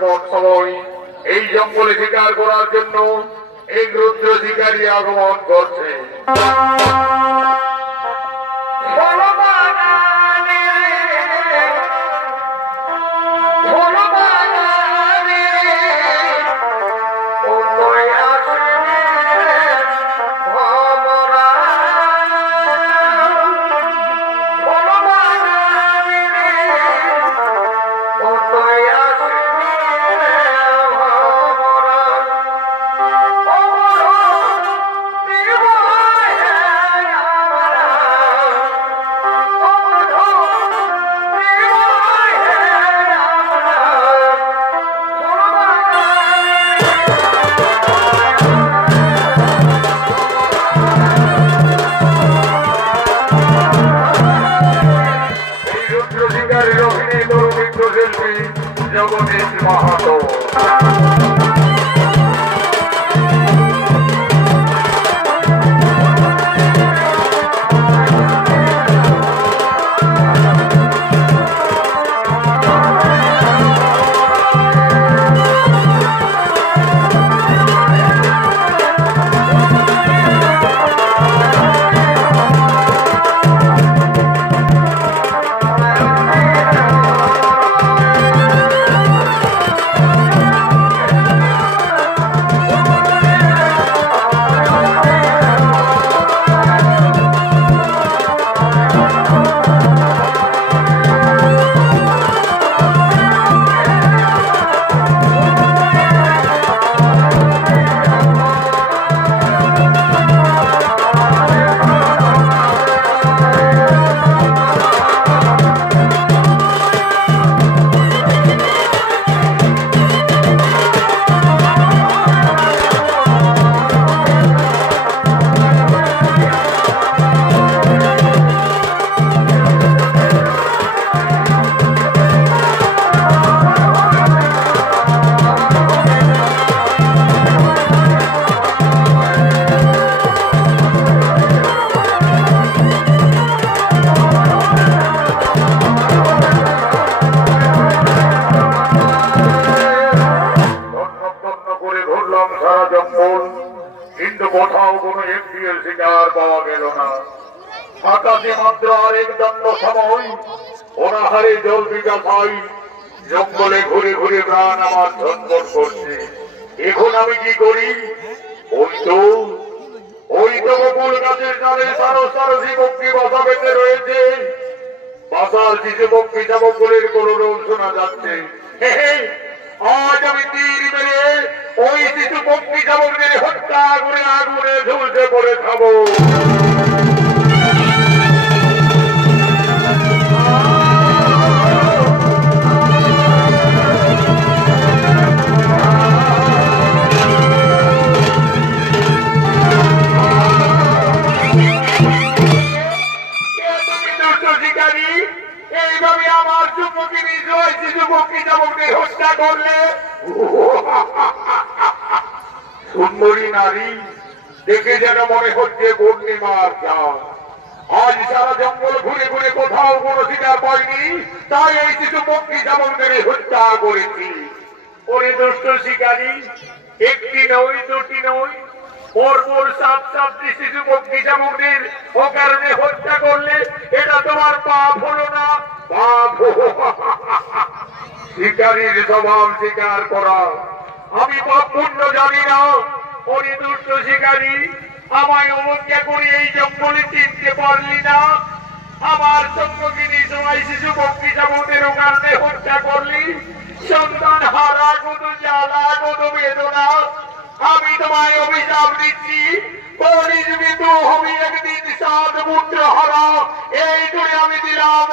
এমন সময়। এই জঙ্গলে শিকার করার জন্য এই রুদ্র শিকারী আগমন করছে। হারে জল বিকাশাই জঙ্গলে ঘুরে ঘুরে প্রাণ আমার ঝনঝন করছে এখন আমি কি করি? ওই তো ওই তো বকুল গাছের ডালে সারো সারসি পক্ষী বাসা বেঁধে রয়েছে। বাসার শিশু পক্ষী বকুলের কোনো রোল শোনা যাচ্ছে। আজ আমি তীর মেরে ওই শিশু পক্ষী শাবকদের হত্যা করে আগুনে ঝুলছে পড়ে খাব। শিশু হত্যা করেছি। ওরে দুষ্ট শিকারী, একটি নয়, দুটি নয়। পরপর সাত সাতটি শিশু পক্ষী ও কারণে হত্যা করলে এটা তোমার পাপ হলো না, পাপ শিকারীর স্বভাব স্বীকার করা। আমি পাপ জানি না। ওরে দুষ্ট শিকারী, আমায় অবজ্ঞা করে এই জঙ্গলে চিনতে পারলি না। আমার চন্দ্রগিরি পক্ষী শাবকদের ও কারণে হত্যা করলি। সন্তান হারা কত জ্বালা কত বেদনা। আমি তোমায় অভিশাপ দিচ্ছি। হবি একদিন সাত পুত্র এই করে আমি দিলাম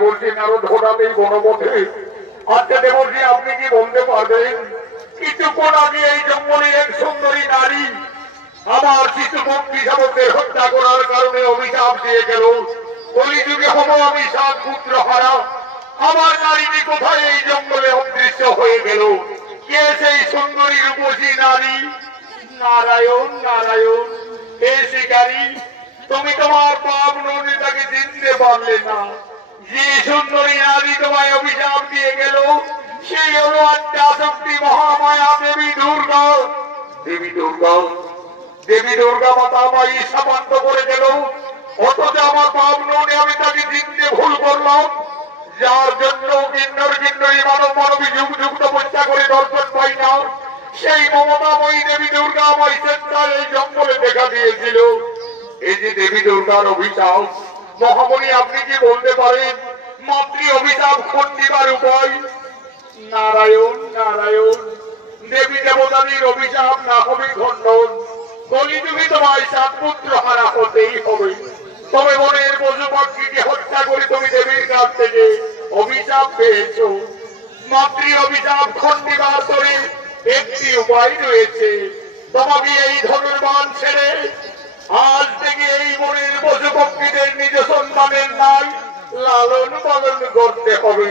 দেবর্ষী নারদ ঘোটাতেই বনপথে আচ্ছা দেবর্ষী, আপনি কি বলতে পারবেন? কিছুক্ষণ আগে এই জঙ্গলের এক সুন্দরী নারী আমার শিশুভক্তি শাবকদের হত্যা করার কারণে অভিশাপ দিয়ে গেল। কলিযুগে হব সাত পুত্র হারা। আমার নারীটি কোথায় এই জঙ্গলে অদৃশ্য হয়ে গেল? কে সেই সুন্দরী রূপসী নারী? নারায়ণ নারায়ণ, হে শিকারী, তুমি তোমার পাপ নদীটাকে চিনতে পারলে না। যে সুন্দরী নারী তোমায় অভিশাপ দিয়ে গেল সেই হলো আত্মা শক্তি মহামায়া দেবী দুর্গা দেবী দুর্গা দেবী দুর্গা মাতা আমায় সামান্য করে গেল অথচ আমার পাপ নদী আমি তাকে চিনতে ভুল করলাম যার জন্য কিন্নর কিন্নরী মানব মানবী যুগ যুগ তপস্যা করে দর্শন পাই না সেই মমতাময়ী দেবী দুর্গা আমায় স্বেচ্ছায় এই জঙ্গলে দেখা দিয়েছিল এই যে দেবী দুর্গার অভিশাপ মহামণি আপনি কি বলতে পারেন? মাতৃ অভিশাপ খণ্ডিবার উপায়? নারায়ণ নারায়ণ, দেবী দেবতাদের অভিশাপ না হবে খণ্ডন। কলিযুগে তোমায় সাত পুত্র হারা হতেই হবে। তবে মনের পশু পাখিকে হত্যা করে তুমি দেবীর কাছ থেকে অভিশাপ পেয়েছ। মাতৃ অভিশাপ খণ্ডিবার করে একটি উপায় রয়েছে। তোমাকে এই ধনুর্বান ছেড়ে আজ থেকে এই সন্তানের নাই লালন পালন করতে হবে।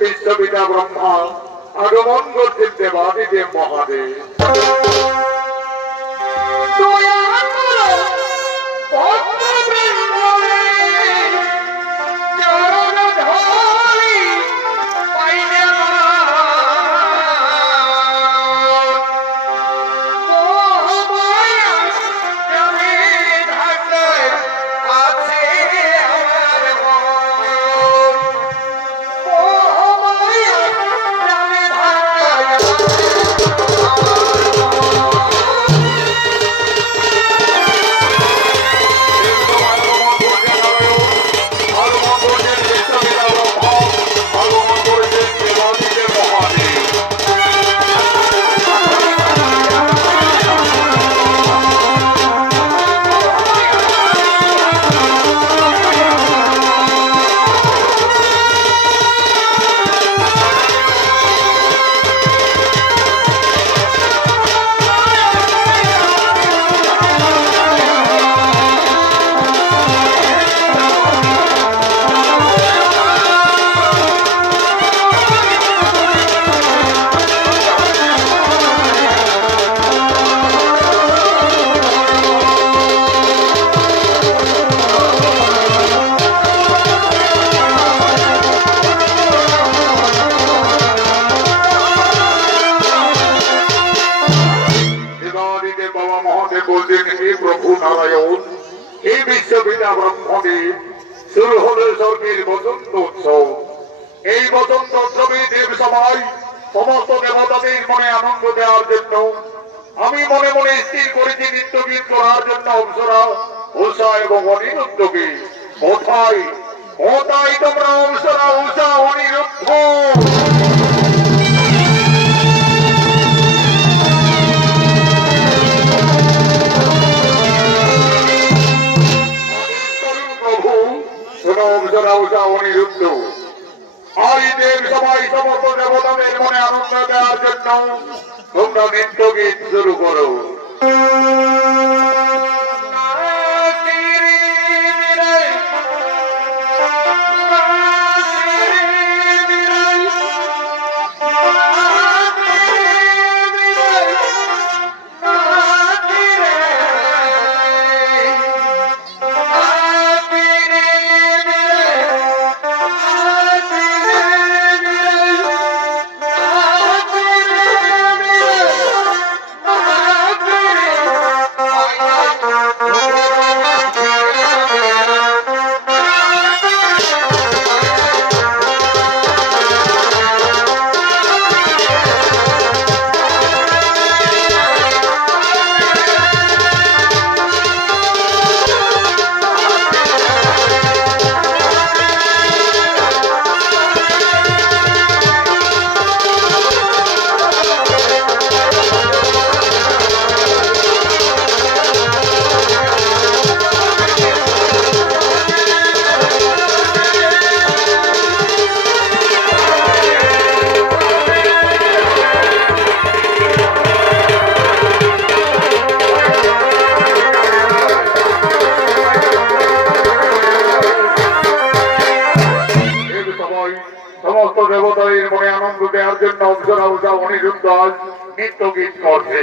বিশ্বপিতা ব্রহ্মা আগমন করছেন দেবাদিদেব মহাদেব। ব্রহ্মদেব শুরু হলো স্বর্গের বসন্ত উৎসব। এই বসন্ত উৎসবে দেব সবাই সমস্ত দেবতাদের মনে আনন্দ দেওয়ার জন্য, আমি মনে মনে স্থির করেছি নৃত্যগীত করার জন্য অবসরা উষা এবং অনিরুদ্ধকে। কোথায় কোথায় তোমরা অবসরা উষা অনিরুদ্ধ। জনক জনাউষা অনিরুদ্ধ আর ঈদের সবাই সমস্ত দেবতাদের মনে আনন্দ দেওয়ার জন্য তোমরা নৃত্য গীত শুরু করো উষা অনিরুদ্ধ আজ নৃত্য গীত করছে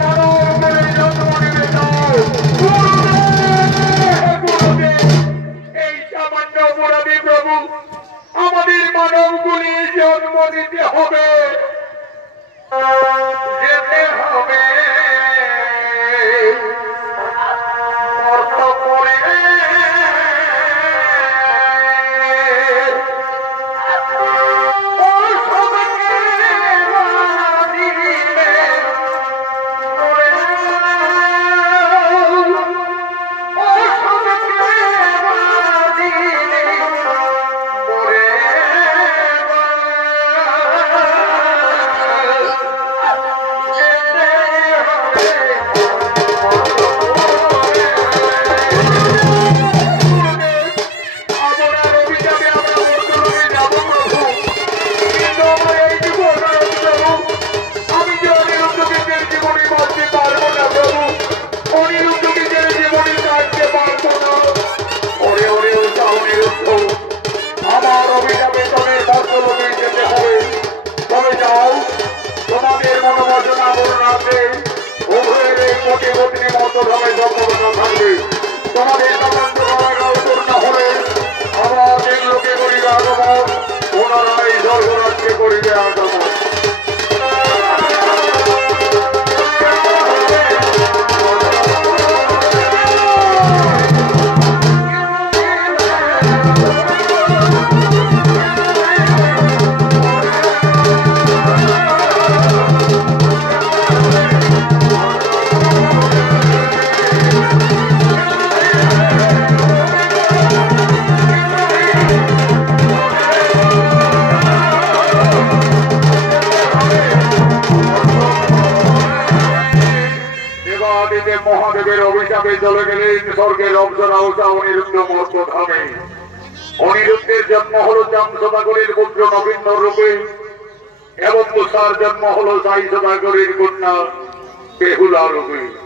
অপরাধী প্রভু আমাদের মানবগুলি জন্ম দিতে হবে। রাখবে উভয়ের এই কোটি কোটি মন্ত্রভাবে সম্ভাবনা থাকবে। তোমাদের তদন্ত করা উত্তর না হলে আমাদের লোকে করিবে আগমন পুনরায় স্বর্গরাজ্যে করিবে আগমন। হলো চামসদাগরের পুত্র নবীন রূপে এবং তুষার জন্ম হলো সাই সদাগরের কন্যা বেহুলা রূপে।